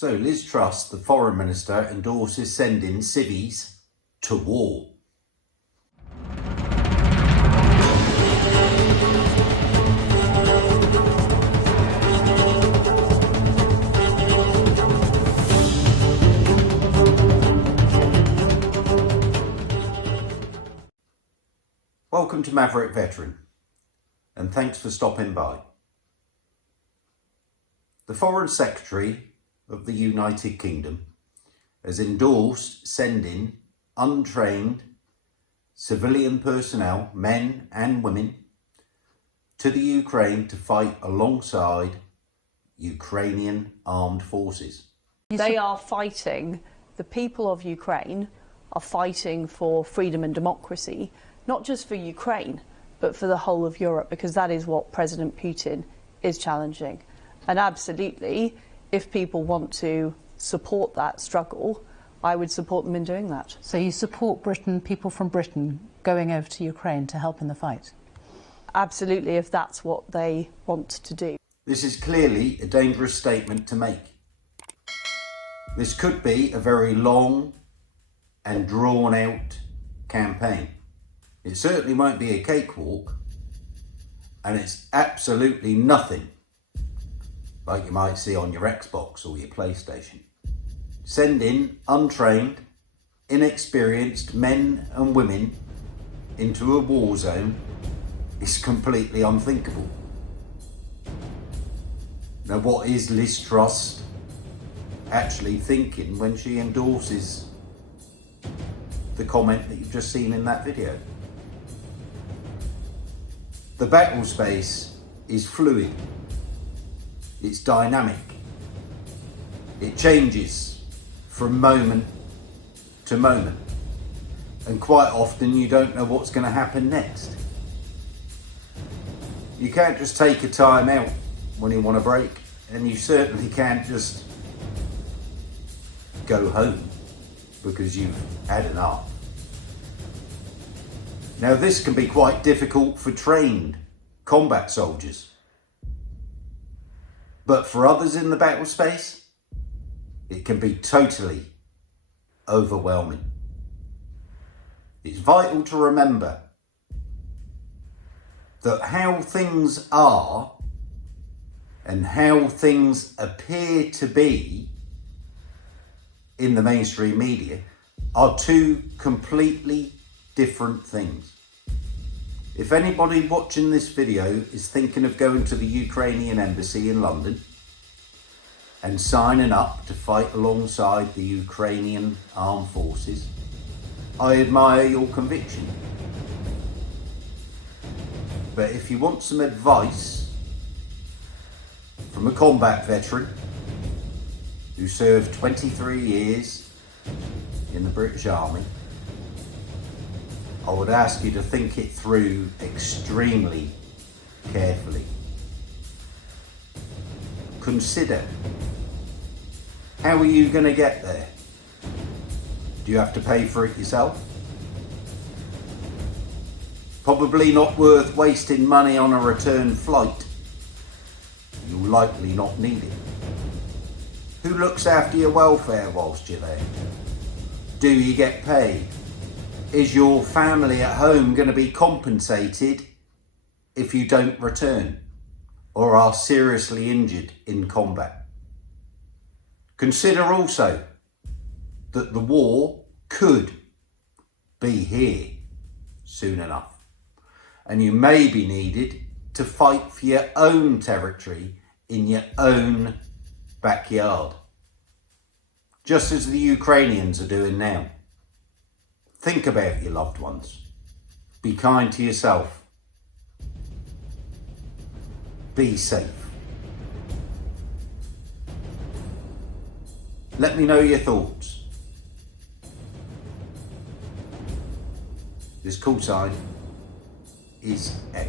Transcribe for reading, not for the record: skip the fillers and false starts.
So Liz Truss, the Foreign Minister, endorses sending civvies to war. Welcome to Maverick Veteran, and thanks for stopping by. The Foreign Secretary of the United Kingdom has endorsed sending untrained civilian personnel, men and women, to the Ukraine to fight alongside Ukrainian armed forces. They are fighting, the people of Ukraine are fighting for freedom and democracy, not just for Ukraine, but for the whole of Europe, because that is what President Putin is challenging. And absolutely, if people want to support that struggle, I would support them in doing that. So you support Britain, people from Britain, going over to Ukraine to help in the fight? Absolutely, if that's what they want to do. This is clearly a dangerous statement to make. This could be a very long and drawn out campaign. It certainly won't be a cakewalk, and it's absolutely nothing like you might see on your Xbox or your PlayStation. Sending untrained, inexperienced men and women into a war zone is completely unthinkable. Now, what is Liz Truss actually thinking when she endorses the comment that you've just seen in that video? The battle space is fluid. It's dynamic. It changes from moment to moment. And quite often you don't know what's going to happen next. You can't just take a time out when you want a break. And you certainly can't just go home because you've had enough. Now, this can be quite difficult for trained combat soldiers. But for others in the battle space, it can be totally overwhelming. It's vital to remember that how things are and how things appear to be in the mainstream media are two completely different things. If anybody watching this video is thinking of going to the Ukrainian embassy in London and signing up to fight alongside the Ukrainian armed forces, I admire your conviction. But if you want some advice from a combat veteran who served 23 years in the British Army, I would ask you to think it through extremely carefully. Consider, how are you going to get there? Do you have to pay for it yourself? Probably not worth wasting money on a return flight. You'll likely not need it. Who looks after your welfare whilst you're there? Do you get paid? Is your family at home going to be compensated if you don't return or are seriously injured in combat? Consider also that the war could be here soon enough, and you may be needed to fight for your own territory in your own backyard, just as the Ukrainians are doing now. Think about your loved ones. Be kind to yourself. Be safe. Let me know your thoughts. This call sign is out.